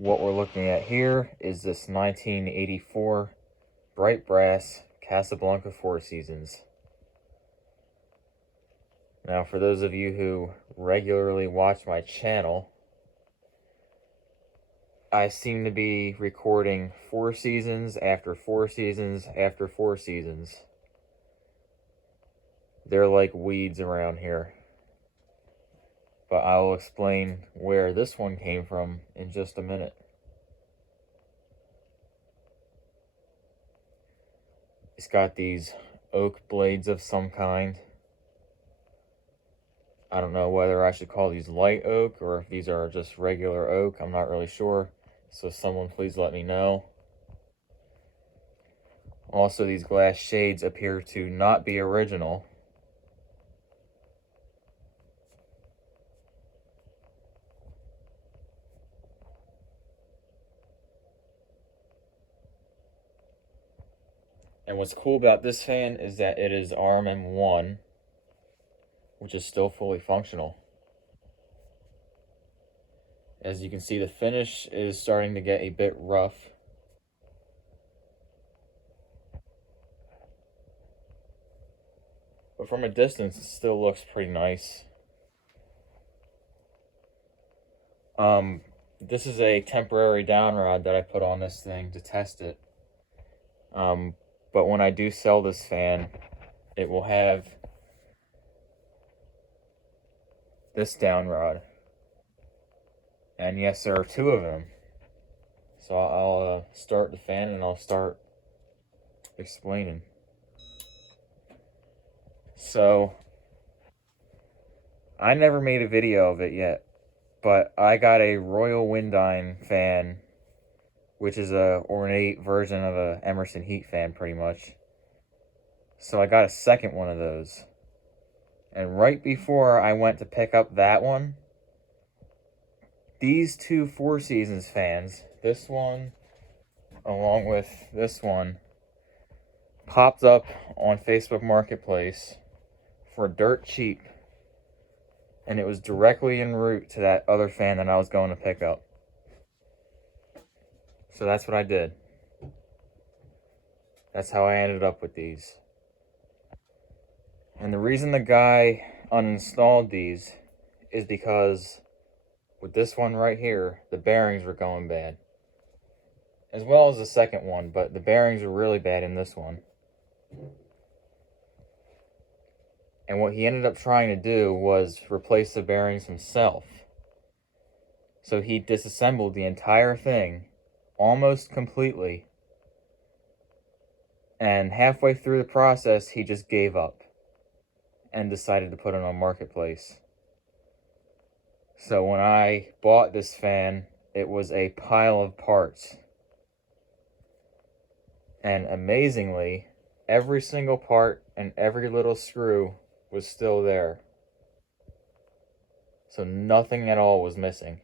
What we're looking at here is this 1984 bright brass Casablanca Four Seasons. Now, for those of you who regularly watch my channel, I seem to be recording 4 seasons after 4 seasons after 4 seasons. They're like weeds around here. But I will explain where this one came from in just a minute. It's got these oak blades of some kind. I don't know whether I should call these light oak or if these are just regular oak. I'm not really sure. So someone please let me know. Also, these glass shades appear to not be original. And what's cool about this fan is that it is RMM1, which is still fully functional. As you can see, the finish is starting to get a bit rough. But from a distance, it still looks pretty nice. This is a temporary down rod that I put on this thing to test it. But when I do sell this fan, it will have this down rod. And yes, there are 2 of them. So I'll start the fan and I'll start explaining. So, I never made a video of it yet, but I got a Royal Windine fan, which is a ornate version of a Emerson heat fan pretty much. So I got a second one of those. And right before I went to pick up that one, these 2 Four Seasons fans, this one along with this one, popped up on Facebook Marketplace for dirt cheap. And it was directly en route to that other fan that I was going to pick up. So that's what I did. That's how I ended up with these. And the reason the guy uninstalled these is because with this one right here, the bearings were going bad. As well as the second one, but the bearings were really bad in this one. And what he ended up trying to do was replace the bearings himself. So he disassembled the entire thing almost completely. And halfway through the process, he just gave up and decided to put it on Marketplace. So when I bought this fan, it was a pile of parts. And amazingly, every single part and every little screw was still there. So nothing at all was missing.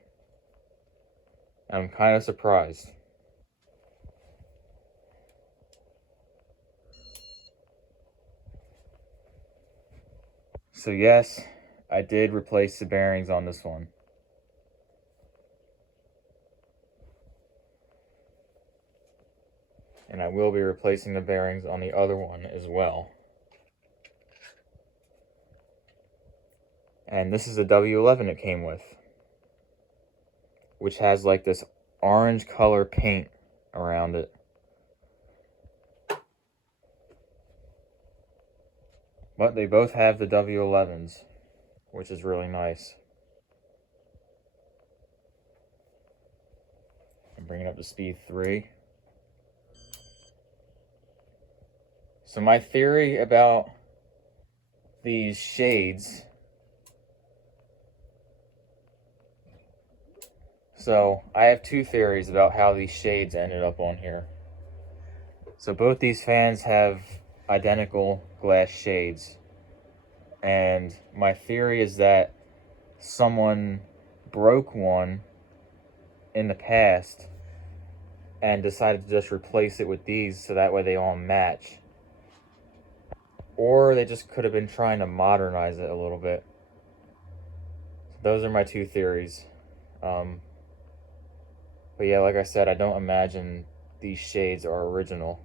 I'm kind of surprised. So yes, I did replace the bearings on this one. And I will be replacing the bearings on the other one as well. And this is the W11 it came with, which has like this orange color paint around it. But they both have the W11s, which is really nice. I'm bringing up to speed 3. So my theory about these shades. So I have 2 theories about how these shades ended up on here. So both these fans have identical glass shades. And my theory is that someone broke one in the past and decided to just replace it with these so that way they all match. Or they just could have been trying to modernize it a little bit. Those are my 2 theories. But yeah, like I said, I don't imagine these shades are original.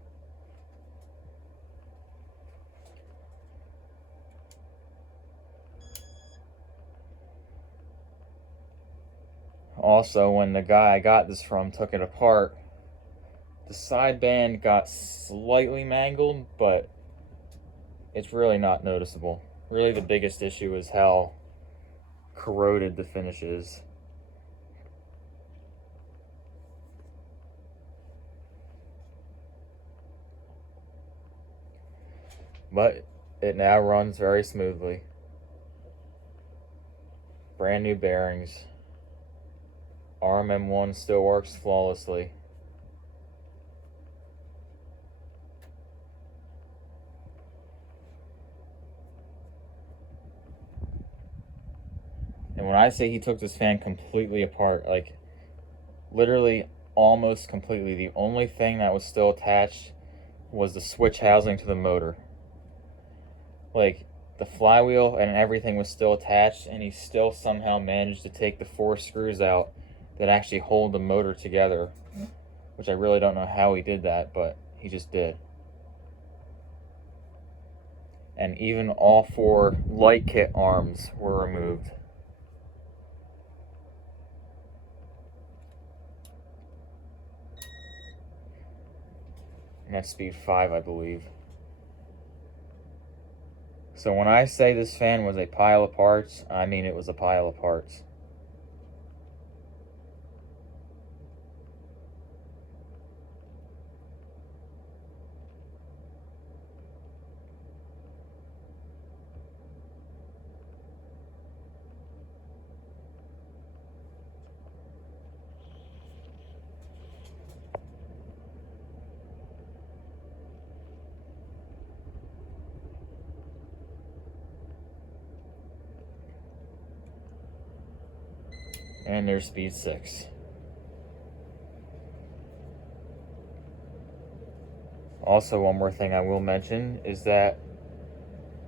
Also, when the guy I got this from took it apart, the sideband got slightly mangled, but it's really not noticeable. Really, the biggest issue is how corroded the finish is. But it now runs very smoothly. Brand new bearings. RMM1 still works flawlessly. And when I say he took this fan completely apart, like literally almost completely, the only thing that was still attached was the switch housing to the motor. Like the flywheel and everything was still attached, and he still somehow managed to take the 4 screws out that actually hold the motor together, which I really don't know how he did that, but he just did. And even all 4 light kit arms were removed. And that's speed 5, I believe. So when I say this fan was a pile of parts, I mean it was a pile of parts. And there's speed 6. Also, one more thing I will mention is that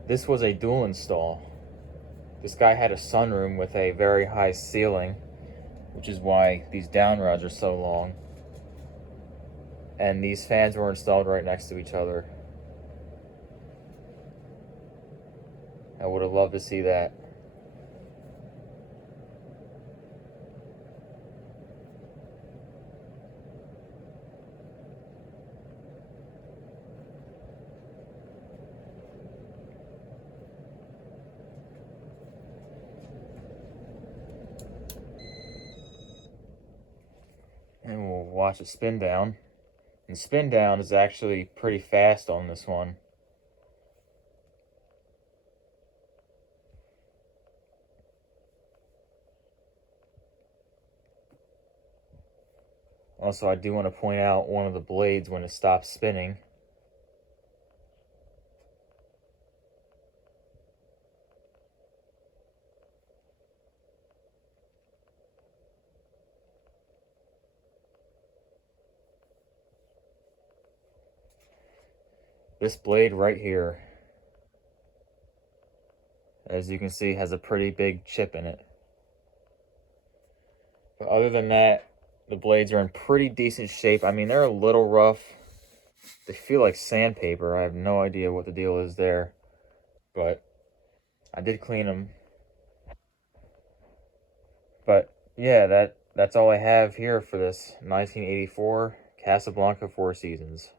this was a dual install. This guy had a sunroom with a very high ceiling, which is why these down rods are so long. And these fans were installed right next to each other. I would have loved to see that. And we'll watch it spin down. And spin down is actually pretty fast on this one. Also, I do want to point out one of the blades when it stops spinning. This blade right here, as you can see, has a pretty big chip in it. But other than that, the blades are in pretty decent shape. I mean, they're a little rough. They feel like sandpaper. I have no idea what the deal is there. But I did clean them. But yeah, that's all I have here for this 1984 Casablanca Four Seasons.